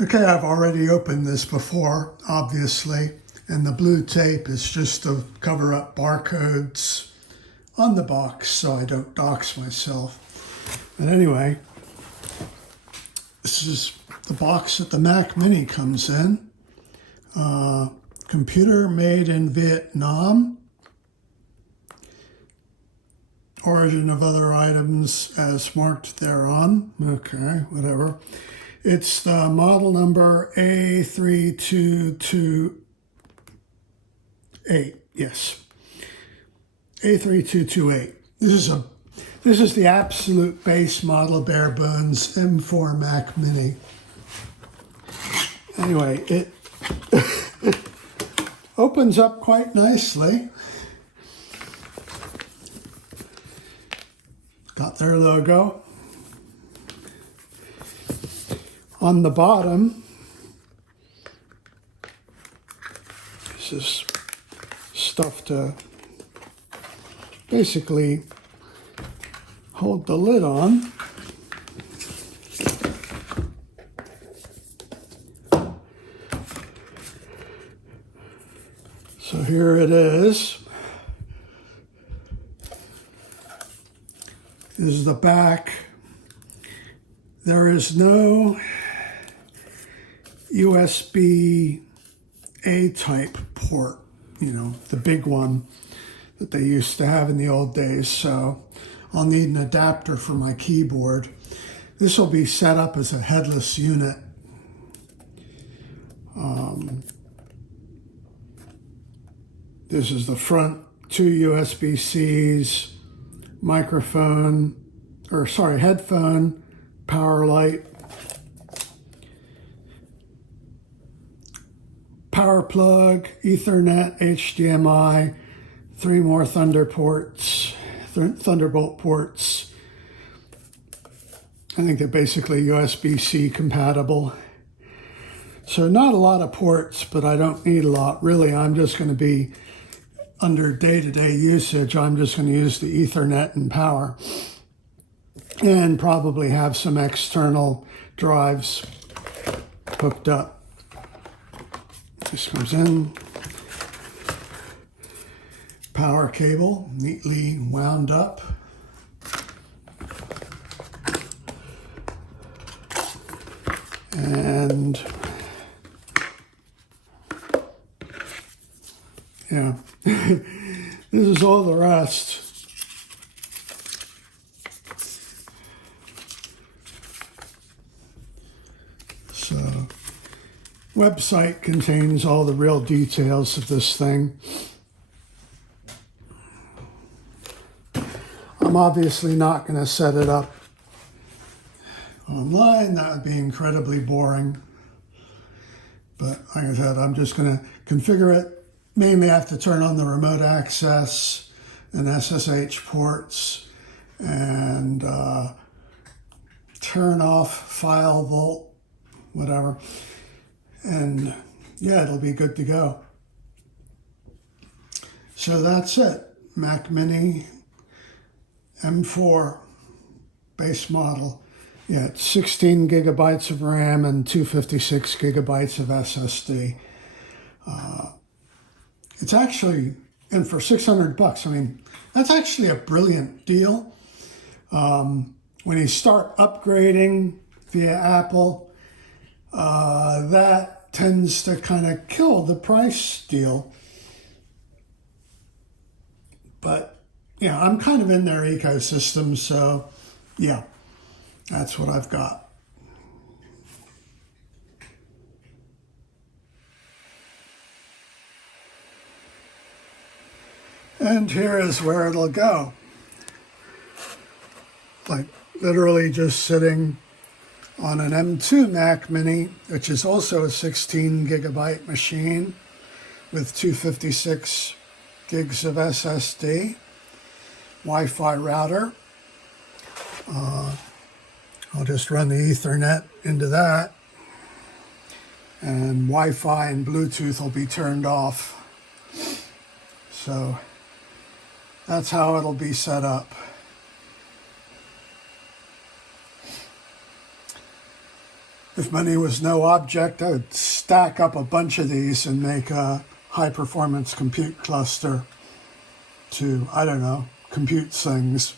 Okay, I've already opened this before, obviously, and the blue tape is just to cover up barcodes on the box so I don't dox myself. But anyway, this is the box that the Mac Mini comes in. Computer made in Vietnam. Origin of other items as marked thereon. Okay, whatever. It's the model number A3228. Yes, A3228. This is the absolute base model, bare bones M4 Mac Mini. Anyway, it opens up quite nicely. Got their logo. On the bottom, this is stuff to basically hold the lid on. So here it is. This is the back. There is no USB-A type port, you know, the big one that they used to have in the old days. So I'll need an adapter for my keyboard. This will be set up as a headless unit. This is the front, 2 USB-Cs, microphone, headphone, power light, power plug, Ethernet, HDMI, 3 more Thunderbolt ports. I think they're basically USB-C compatible. So not a lot of ports, but I don't need a lot. Really, I'm just going to be, under day-to-day usage, I'm just going to use the Ethernet and power. And probably have some external drives hooked up. This comes in. Power cable, neatly wound up. And yeah, this is all the rest. So, website contains all the real details of this thing. I'm obviously not going to set it up online. That would be incredibly boring. But like I said, I'm just going to configure it. Mainly have to turn on the remote access and SSH ports and turn off file vault, whatever. And yeah, it'll be good to go. So that's it. Mac Mini M4 base model. Yeah, it's 16 gigabytes of RAM and 256 gigabytes of SSD. It's actually, and for $600, I mean, that's actually a brilliant deal. When you start upgrading via Apple, that tends to kind of kill the price deal. But, yeah, I'm kind of in their ecosystem, so, yeah, that's what I've got. And here is where it'll go. Like literally just sitting on an M2 Mac Mini, which is also a 16 gigabyte machine with 256 gigs of SSD, Wi-Fi router. I'll just run the Ethernet into that, and Wi-Fi and Bluetooth will be turned off. So that's how it'll be set up. If money was no object, I'd stack up a bunch of these and make a high performance compute cluster to, I don't know, compute things.